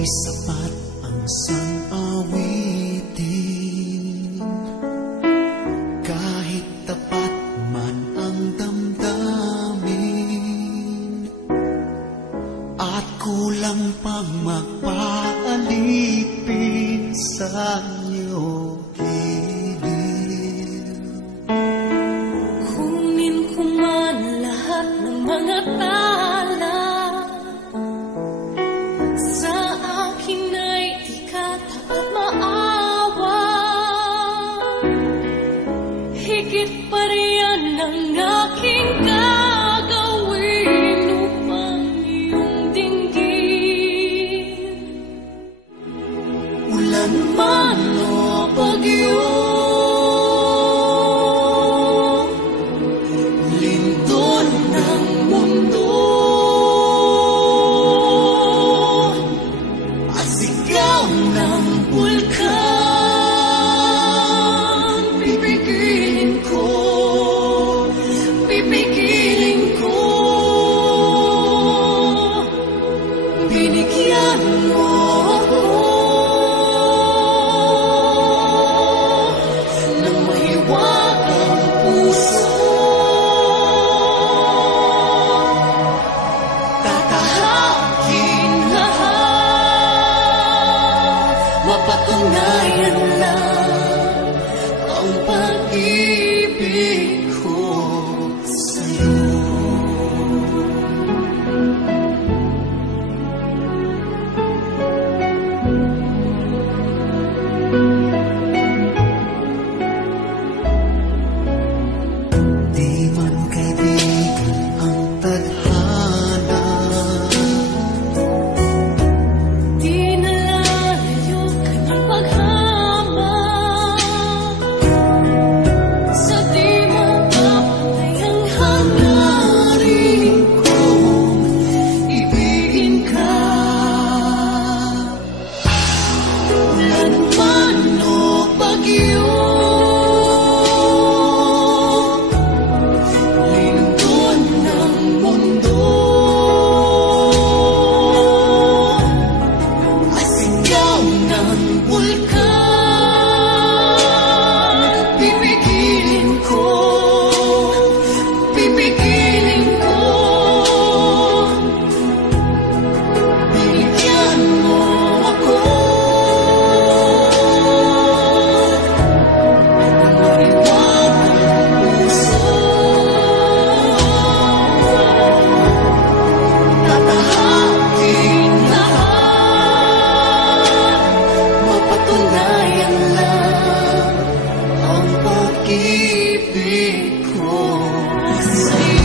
Sapat ang sang awitin Kahit tapat man ang damdamin At kulang pang magpaalipin sa iyo Kunin ko man lahat ng mga tala pa riyan ang aking 让我 keep it close.